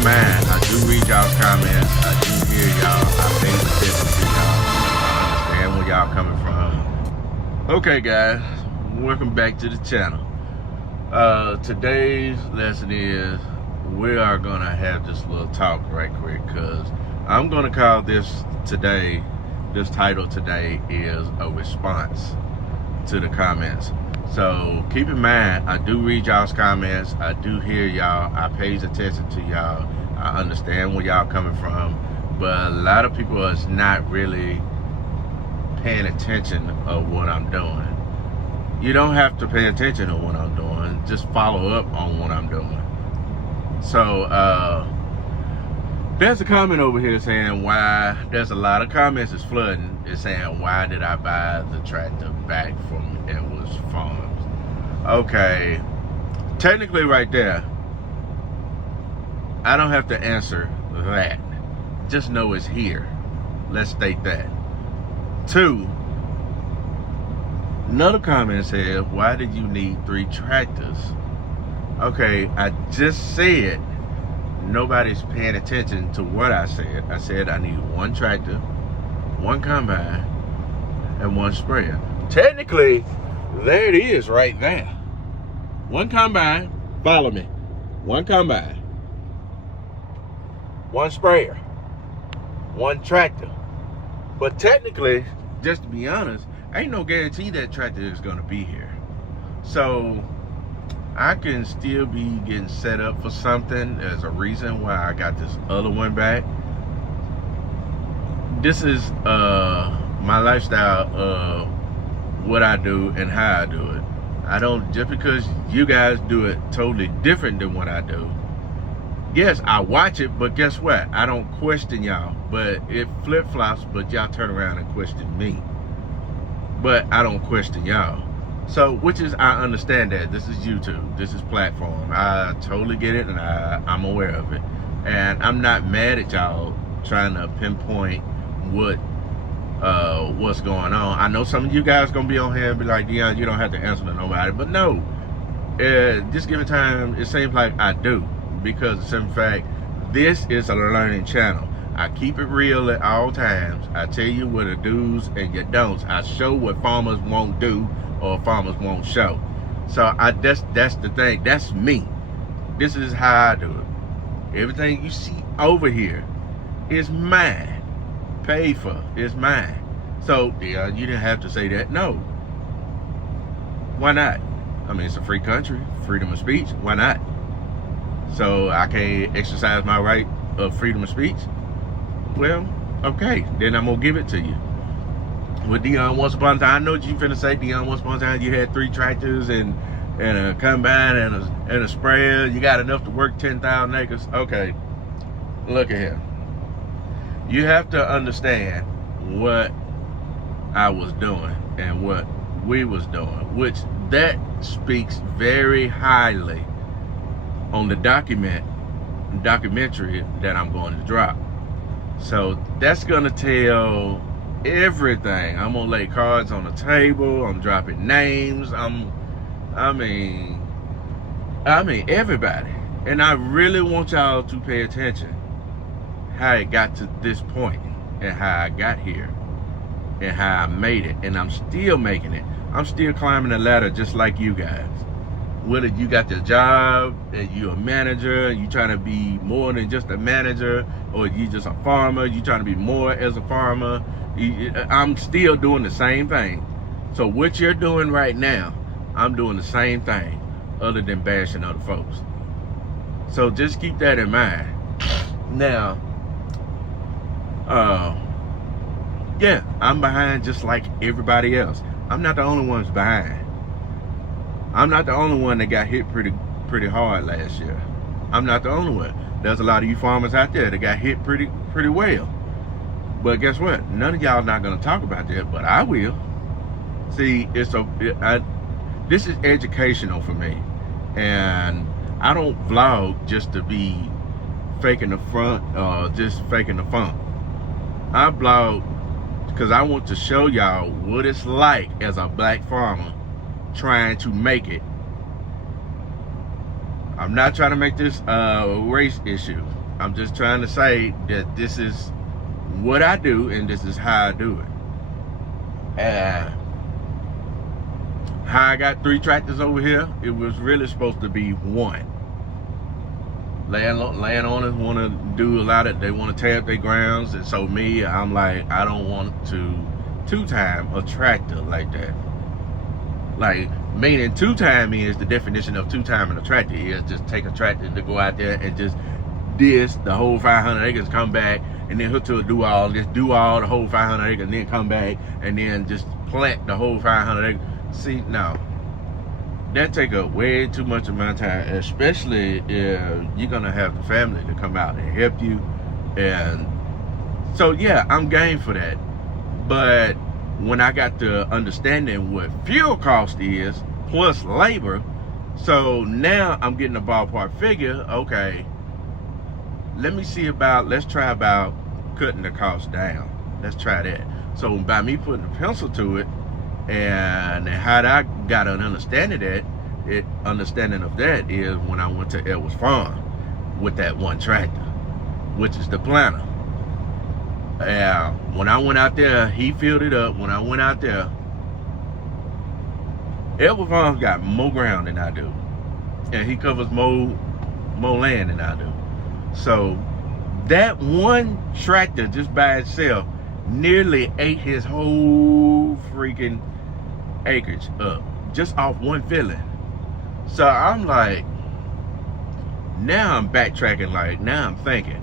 in mind, I do read y'all's comments. I do hear y'all. I pay attention to y'all. I understand where y'all coming from. Okay, guys, welcome back to the channel. Today's lesson is we are gonna have this little talk right quick, because I'm gonna call this today. This title today is a response to the comments. So keep in mind, I do read y'all's comments. I do hear y'all. I pay attention to y'all. I understand where y'all coming from. But a lot of people is not really paying attention of what I'm doing. You don't have to pay attention to what I'm doing. Just follow up on what I'm doing. So there's a comment over here saying why, there's a lot of comments is flooding. It's saying, why did I buy the tractor back from Edwards Farms? Okay, technically right there, I don't have to answer that. Just know it's here. Let's state that. 2, another comment said, why did you need 3 tractors? Okay, I just said nobody's paying attention to what I said. I said I need 1 tractor, 1 combine, and 1 sprayer. Technically, there it is right there. 1 combine, follow me. 1 combine, 1 sprayer, 1 tractor. But technically, just to be honest, ain't no guarantee that tractor is gonna be here. So I can still be getting set up for something. There's a reason why I got this other one back. This is my lifestyle of what I do and how I do it. I don't, just because you guys do it totally different than what I do. Yes, I watch it, but guess what? I don't question y'all. But it flip-flops, but y'all turn around and question me. But I don't question y'all. So, which is, I understand that. This is YouTube. This is platform. I totally get it, and I'm aware of it. And I'm not mad at y'all trying to pinpoint what's going on. I know some of you guys gonna be on here and be like, Deon, you don't have to answer to nobody. But no, this given time, it seems like I do. Because, in fact, this is a learning channel. I keep it real at all times. I tell you what the do's and your don'ts. I show what farmers won't do or farmers won't show. So that's the thing. That's me. This is how I do it. Everything you see over here is mine. Paid for. It's mine. So yeah, you didn't have to say that. No. Why not? I mean, it's a free country. Freedom of speech. Why not? So I can't exercise my right of freedom of speech? Well, okay. Then I'm going to give it to you. With Deon, once upon a time, I know what you finna say, Deon, once upon a time you had 3 tractors and a combine and a sprayer. You got enough to work 10,000 acres. Okay, look at here. You have to understand what I was doing and what we was doing, which that speaks very highly on the documentary that I'm going to drop. So that's gonna tell everything. I'm gonna lay cards on the table. I'm dropping names. I mean everybody. And I really want y'all to pay attention how it got to this point and how I got here and how I made it. And I'm still making it. I'm still climbing the ladder just like you guys. Whether you got the job and you're a manager and you're trying to be more than just a manager, or you just a farmer, you trying to be more as a farmer, I'm still doing the same thing. So what you're doing right now, I'm doing the same thing, other than bashing other folks. So just keep that in mind. Now, yeah, I'm behind just like everybody else. I'm not the only ones behind. I'm not the only one that got hit pretty hard last year. I'm not the only one. There's a lot of you farmers out there that got hit pretty well. But guess what? None of y'all not gonna talk about that, but I will. See, this is educational for me, and I don't vlog just to be faking the front or just faking the funk. I vlog because I want to show y'all what it's like as a black farmer trying to make it. I'm not trying to make this a race issue. I'm just trying to say that this is what I do and this is how I do it. And how I got 3 tractors over here, it was really supposed to be 1. Landowners want to do a lot of, they want to tear up their grounds, and so me, I'm like, I don't want to 2-time a tractor like that. Like, meaning 2-time is the definition of 2-timing a tractor is just take a tractor to go out there and just the whole 500 acres, come back, and then hook to a do-all, just do all the whole 500 acres, and then come back, and then just plant the whole 500 acres. See, no. That take up way too much of my time, especially if you're gonna have the family to come out and help you. And so yeah, I'm game for that. But when I got to understanding what fuel cost is plus labor, so now I'm getting a ballpark figure. Okay, let's try about cutting the cost down. Let's try that. So by me putting a pencil to it, and how I got an understanding of that is when I went to Edwards Farm with that 1 tractor, which is the planter. When I went out there, he filled it up. When I went out there, Edwards Farm's got more ground than I do, and he covers more land than I do. So that 1 tractor just by itself nearly ate his whole freaking acreage up just off 1 filling. So I'm like, now I'm backtracking, like now I'm thinking.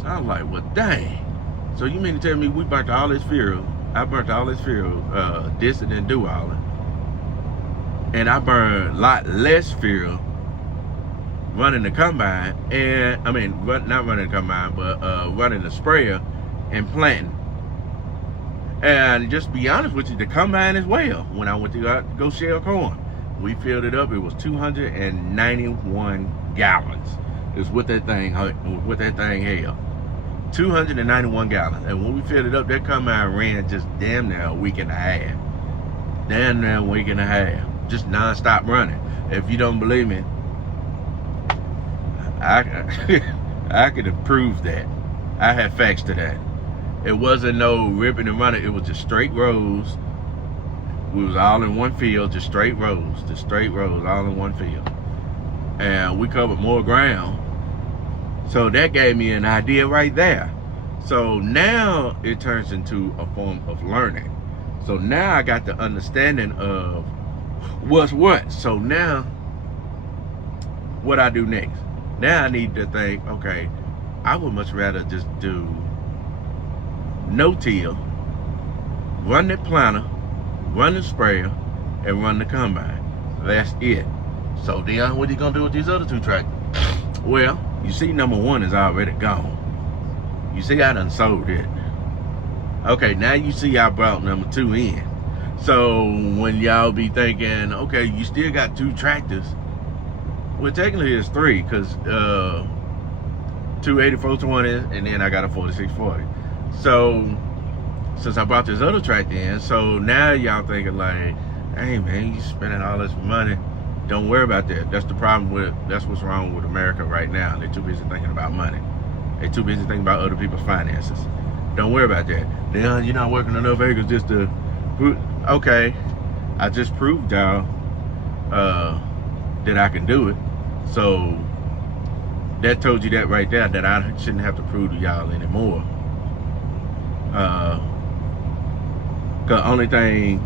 So I'm like, well dang. So you mean to tell me we burnt all this fuel? I burnt all this fuel dissing and do-alling. And I burned a lot less fuel running the combine, and I mean not running the combine, but running the sprayer and planting. And just to be honest with you, the combine as well. When I went to go shell corn, we filled it up. It was 291 gallons. Is what that thing held. 291 gallons. And when we filled it up, that combine ran just damn near a week and a half. Just non-stop running. If you don't believe me, I could have proved that. I have facts to that. It wasn't no ripping and running. It was just straight rows. We was all in 1 field, just straight rows, all in 1 field. And we covered more ground. So that gave me an idea right there. So now it turns into a form of learning. So now I got the understanding of what's what. So now, what I do next? Now I need to think, okay, I would much rather just do no-till, run the planter, run the sprayer, and run the combine. That's it. So Dion, what are you gonna do with these other 2 tractors? Well, you see, number 1 is already gone. You see, I done sold it. Okay, now you see I brought number 2 in. So when y'all be thinking, okay, you still got 2 tractors. Well, technically it's 3, because 2 8420s, and then I got a 4640. So since I brought this other tractor in, so now y'all thinking like, hey man, you spending all this money. Don't worry about that. That's the problem that's what's wrong with America right now. They're too busy thinking about money. They're too busy thinking about other people's finances. Don't worry about that. Then you're not working enough acres just to, okay, I just proved y'all that I can do it. So that told you that right there, that I shouldn't have to prove to y'all anymore. Cause only thing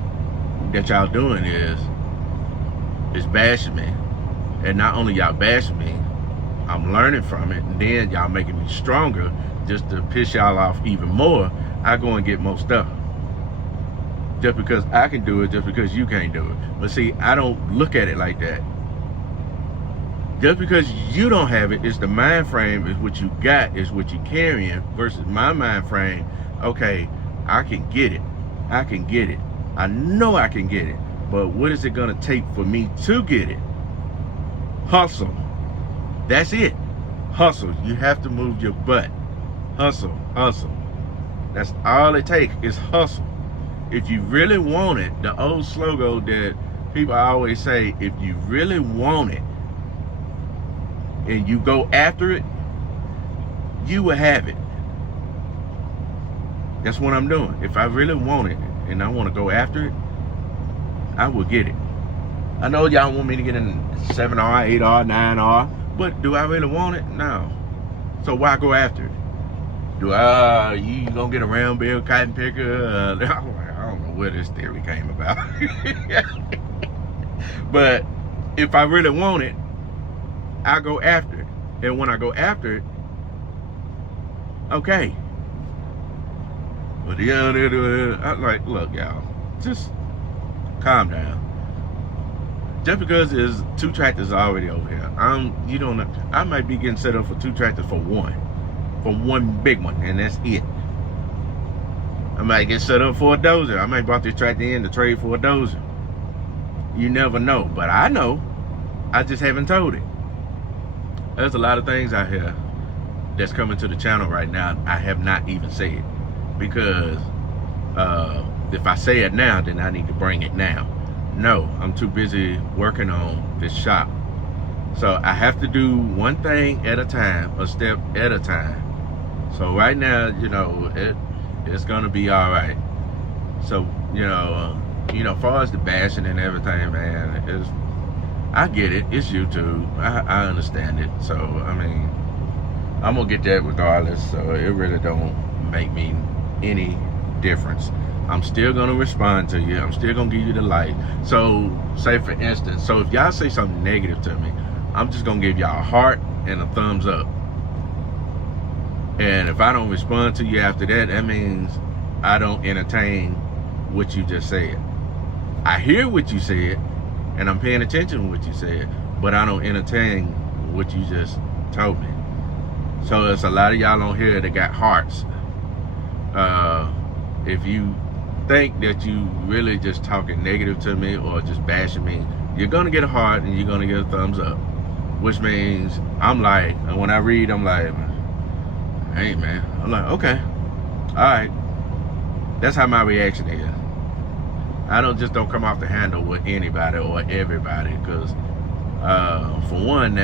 that y'all doing is bashing me. And not only y'all bashing me, I'm learning from it, and then y'all making me stronger just to piss y'all off even more. I go and get more stuff. Just because I can do it, just because you can't do it. But see, I don't look at it like that. Just because you don't have it, it's the mind frame, is what you got, is what you carrying, versus my mind frame, okay, I can get it. I can get it. I know I can get it. But what is it gonna take for me to get it? Hustle. That's it. Hustle. You have to move your butt. Hustle, hustle. That's all it takes is hustle. If you really want it, the old slogan that people always say, if you really want it and you go after it, you will have it. That's what I'm doing. If I really want it and I want to go after it, I will get it. I know y'all want me to get in 7R, 8R, 9R, but do I really want it? No. So why go after it? You gonna get a round bill cotton picker? I don't know where this theory came about. But if I really want it, I go after it. And when I go after it, okay. But I'm like, look, y'all, just calm down. Just because there's 2 tractors already over here, you don't know, I might be getting set up for 2 tractors for one big one, and that's it. I might get set up for a dozer. I might brought this tractor in to trade for a dozer. You never know, but I know. I just haven't told it. There's a lot of things out here that's coming to the channel right now I have not even said, because if I say it now, then I need to bring it now. No, I'm too busy working on this shop. So I have to do one thing at a time, a step at a time. So right now, you know, it's gonna be all right. So, you know, as far as the bashing and everything, man, I get it. It's YouTube. I understand it. So, I mean, I'm gonna get that regardless. So it really don't make me any difference. I'm still gonna respond to you. I'm still gonna give you the like. So, say for instance, so if y'all say something negative to me, I'm just gonna give y'all a heart and a thumbs up. And if I don't respond to you after that, that means I don't entertain what you just said. I hear what you said, and I'm paying attention to what you said, but I don't entertain what you just told me. So there's a lot of y'all on here that got hearts. If you think that you really just talking negative to me or just bashing me, you're gonna get a heart and you're gonna get a thumbs up, which means I'm like, and when I read, I'm like, hey man, I'm like, okay, all right. That's how my reaction is. I don't come off the handle with anybody or everybody, because for one,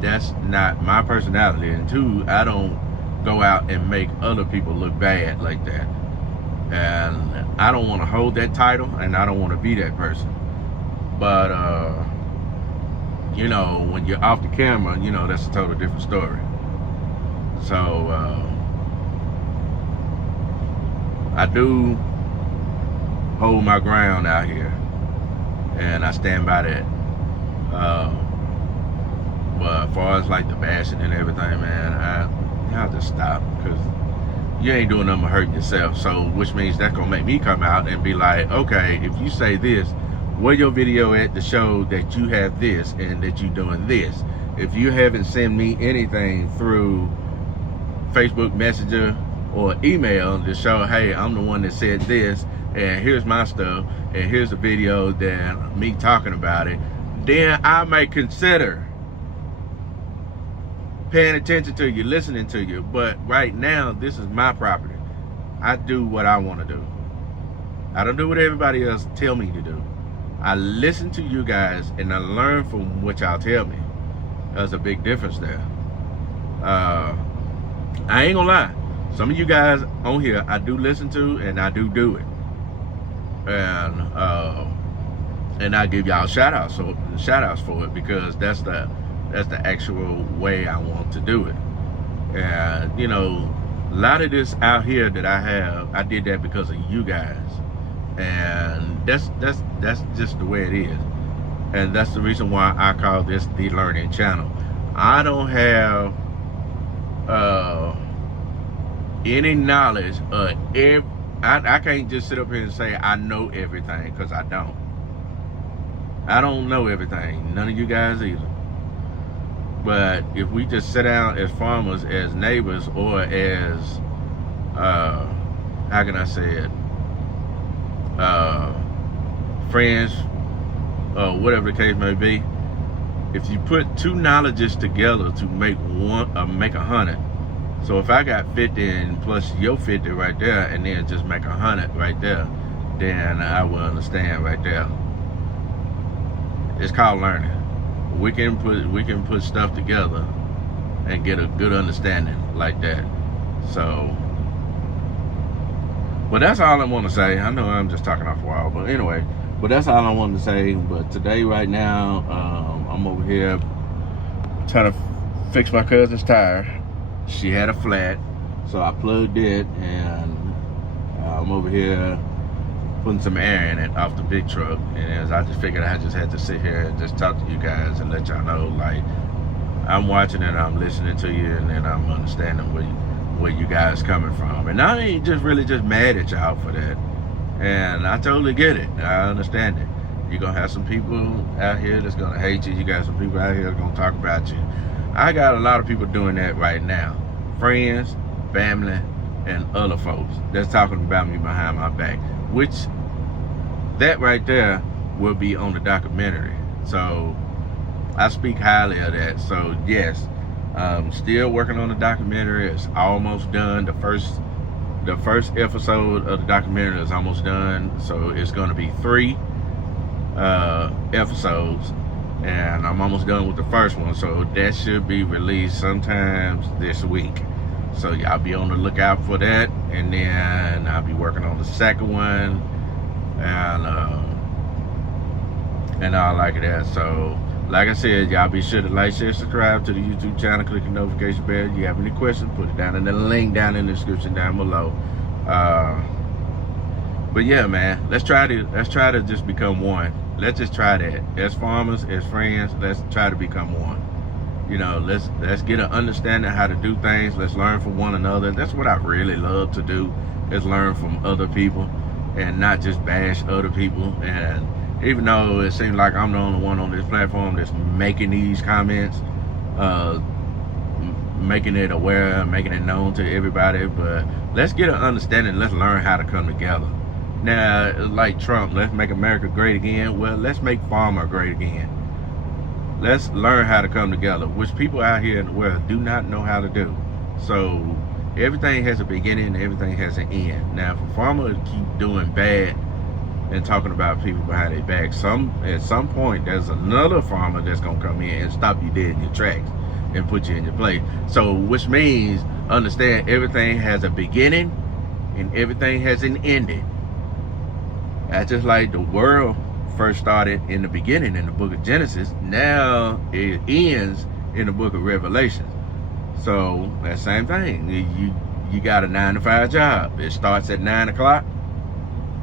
that's not my personality, and 2, I don't go out and make other people look bad like that. And I don't want to hold that title, and I don't want to be that person. But you know, when you're off the camera, you know, that's a total different story. So I do hold my ground out here, and I stand by that. But as far as like the bashing and everything, man, y'all just stop, because you ain't doing nothing but hurting yourself. So, which means that's gonna make me come out and be like, okay, if you say this, where your video at to show that you have this and that you doing this? If you haven't sent me anything through Facebook Messenger or email to show, hey, I'm the one that said this, and here's my stuff, and here's a video that me talking about it, then I may consider paying attention to you, listening to you. But right now, this is my property. I do what I want to do. I don't do what everybody else tell me to do. I listen to you guys and I learn from what y'all tell me. There's a big difference there. I ain't gonna lie, some of you guys on here I do listen to, and I do it, and I give y'all shout outs for it, because that's the actual way I want to do it. And you know, a lot of this out here that I did that because of you guys, and that's just the way it is. And that's the reason why I call this the learning channel. I don't have any knowledge of I can't just sit up here and say I know everything, because I don't know everything. None of you guys either. But if we just sit down as farmers, as neighbors, or as how can I say it, friends, whatever the case may be, if you put 2 knowledges together to make make 100. So if I got 50 and plus your 50 right there, and then just make 100 right there, then I will understand right there. It's called learning. We can put stuff together and get a good understanding like that. So, but that's all I want to say. I know I'm just talking off a while, but anyway, but that's all I wanted to say. But today, right now, I'm over here trying to fix my cousin's tire. She had a flat, so I plugged it, and I'm over here putting some air in it off the big truck. And as I just figured, I just had to sit here and just talk to you guys and let y'all know, like, I'm watching and I'm listening to you, and then I'm understanding where you guys coming from. And I ain't just really just mad at y'all for that. And I totally get it. I understand it. You're gonna have some people out here that's gonna hate you. You got some people out here that's gonna talk about you. I got a lot of people doing that right now. Friends, family, and other folks that's talking about me behind my back. Which, that right there will be on the documentary. So, I speak highly of that. So, yes, I'm still working on the documentary. It's almost done. The first episode of the documentary is almost done. So, it's going to be 3 episodes. And I'm almost done with the first one, so that should be released sometimes this week. So y'all be on the lookout for that, and then I'll be working on the second one, and all like that. So, like I said, y'all be sure to like, share, subscribe to the YouTube channel, click the notification bell. If you have any questions, put it down in the link down in the description down below. But yeah, man, let's try to just become one. Let's just try that. As farmers, as friends, let's try to become one. You know, let's get an understanding how to do things. Let's learn from one another. That's what I really love to do, is learn from other people and not just bash other people. And even though it seems like I'm the only one on this platform that's making these comments, making it aware, making it known to everybody, but let's get an understanding. Let's learn how to come together. Now, like Trump, let's make America great again. Well, let's make farmer great again. Let's learn how to come together, which people out here in the world do not know how to do. So everything has a beginning, everything has an end. Now, if a farmer keep doing bad and talking about people behind their back, at some point there's another farmer that's gonna come in and stop you dead in your tracks and put you in your place. So, which means, understand, everything has a beginning and everything has an ending. That's just like the world first started in the beginning in the book of Genesis. Now it ends in the book of Revelation. So that same thing. You got a 9-to-5 job. It starts at 9 o'clock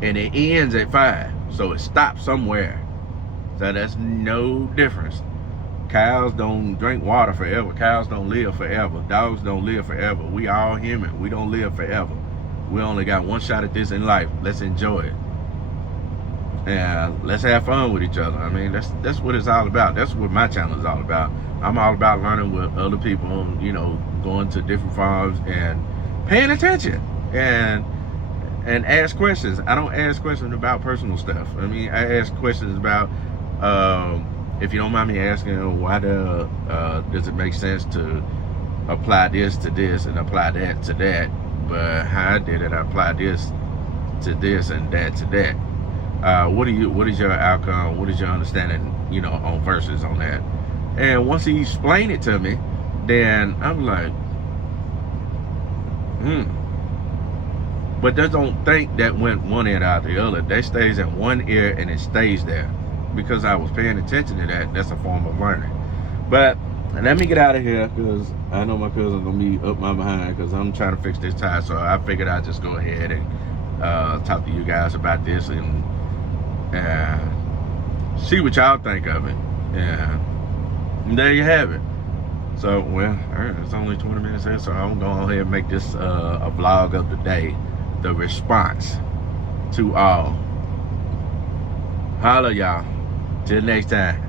and it ends at 5. So it stops somewhere. So that's no difference. Cows don't drink water forever. Cows don't live forever. Dogs don't live forever. We all human. We don't live forever. We only got one shot at this in life. Let's enjoy it. And let's have fun with each other. I mean, that's what it's all about. That's what my channel is all about. I'm all about learning with other people, you know, going to different farms and paying attention and ask questions. I don't ask questions about personal stuff. I mean, I ask questions about, if you don't mind me asking, why does it make sense to apply this to this and apply that to that? But how did it apply this to this and that to that? What is your outcome? What is your understanding, you know, on verses on that? And once he explained it to me, then I'm like, But they don't think that went one ear out the other. That stays in one ear and it stays there. Because I was paying attention to that, that's a form of learning. But let me get out of here, because I know my cousin's gonna be up my behind, because I'm trying to fix this tire. So I figured I'd just go ahead and talk to you guys about this and see what y'all think of it. And there you have it. So, well, it's only 20 minutes in, so I'm going to go ahead and make this a vlog of the day. The response to all. Holla, y'all. Till next time.